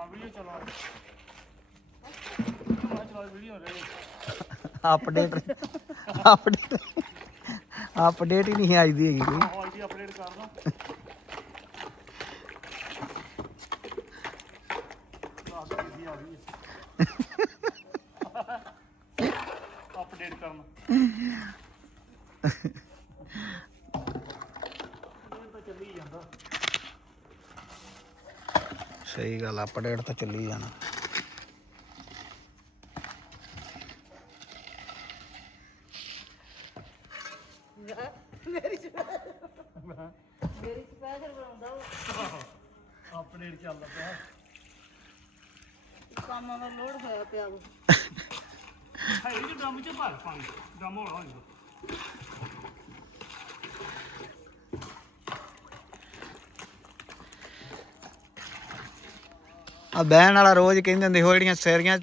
ਹਾਂ video update update update ਹੀ ਨਹੀਂ ਆਈ ਦੀ ਹੈਗੀ ਕੋਈ। ਹਾਂ ਜੀ ਅਪਡੇਟ ਕਰ ਦੋ। ਅਪਡੇਟ ਕਰਨਾ। ਇਹ ਤਾਂ ਚੱਲੀ ਜਾਂਦਾ। ਸਹੀ ਗੱਲ ਅਪਡੇਟ ਤਾਂ ਚੱਲੀ ਜਾਣਾ। ਮੇਰੀ ਸਪੈਸ਼ਲ ਬਣਾਉਂਦਾ ਉਹ। ਅਪਡੇਟ ਚੱਲਦਾ ਪਿਆ। ਕੰਮਾਂ ਦਾ ਲੋਡ ਹੋਇਆ ਪਿਆ ਉਹ। ਹੈ ਜੀ ਡਰਮ ਚ ਭਰ ਪਾਣੀ ਡਰਮ ਹੋਣਾ ਹੋ ਆ ਬਹਿਣ ਵਾਲਾ ਰੋਜ਼ ਕਹਿੰਦੇ ਹੁੰਦੇ ਹੋ ਜਿਹੜੀਆਂ ਸੈਰੀਆਂ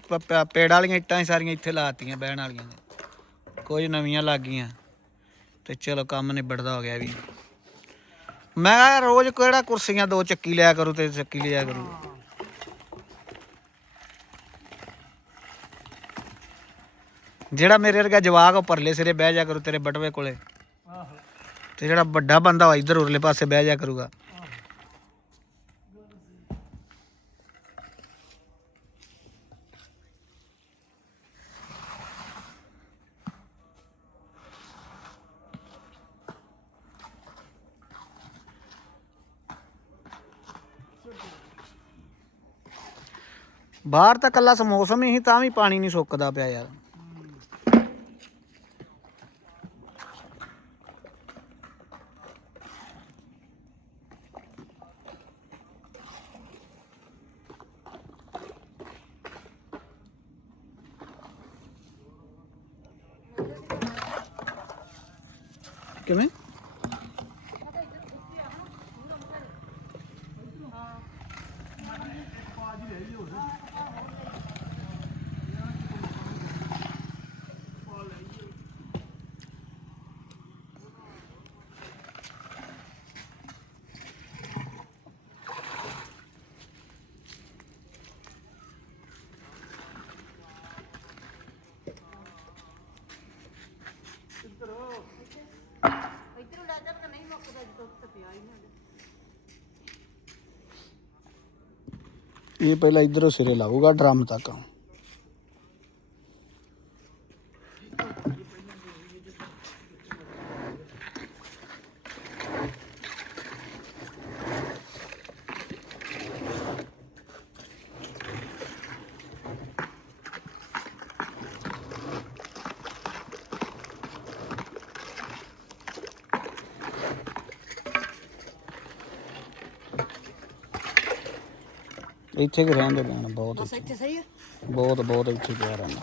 ਪੇੜ ਵਾਲੀਆਂ ਇੱਟਾਂ ਹੀ ਸਾਰੀਆਂ ਇੱਥੇ ਲਾਤੀਆਂ ਬਹਿਣ ਵਾਲੀਆਂ ਨੇ। ਕੁਝ ਨਵੀਆਂ ਲੱਗ ਗਈਆਂ ਤੇ ਚਲੋ ਕੰਮ ਨਿਬੜਦਾ ਹੋ ਗਿਆ ਵੀ। ਮੈਂ ਕਿਹਾ ਰੋਜ਼ ਕਿਹੜਾ ਕੁਰਸੀਆਂ ਦੋ ਚੱਕੀ ਲਿਆ ਕਰੂ ਤੇ ਚੱਕੀ ਲਿਆ ਕਰੂ। ਜਿਹੜਾ ਮੇਰੇ ਵਰਗਾ ਜਵਾਕ ਉਹ ਪਰਲੇ ਸਿਰੇ ਬਹਿ ਜਾ ਕਰੂ ਤੇਰੇ ਬਟਵੇ ਕੋਲੇ। ਤੇ ਜਿਹੜਾ ਵੱਡਾ ਬੰਦਾ ਵਾ ਇੱਧਰ ਉਰਲੇ ਪਾਸੇ ਬਹਿ ਜਾ ਕਰੂਗਾ। ਬਾਹਰ ਤਾਂ ਕੱਲਾ ਸਮੌਸਮ ਹੀ ਸੀ, ਤਾਂ ਵੀ ਪਾਣੀ ਨਹੀਂ ਸੁੱਕਦਾ ਪਿਆ ਯਾਰ ਕਿਵੇਂ ਮੁੱਕਦਾ ਜਦੋਂ ਪਿਆ ਹੀ ਨਹੀਂ ਇਹ ਪਹਿਲਾਂ ਇਧਰੋਂ ਸਿਰੇ ਲਾਊਗਾ ਡਰਮ ਤੱਕ। ਇੱਥੇ ਕਿ ਰਹਿੰਦੇ ਪੈਣ ਬਹੁਤ ਬਸ ਇੱਥੇ ਸਹੀ ਹੈ ਬਹੁਤ ਬਹੁਤ ਇੱਥੇ ਪਿਆ ਰਹਿਣਾ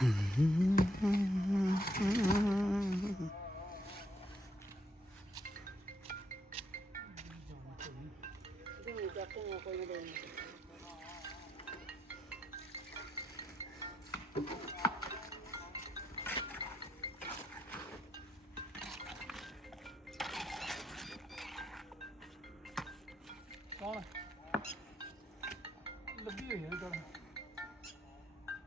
ਜਿਵੇਂ 装，了。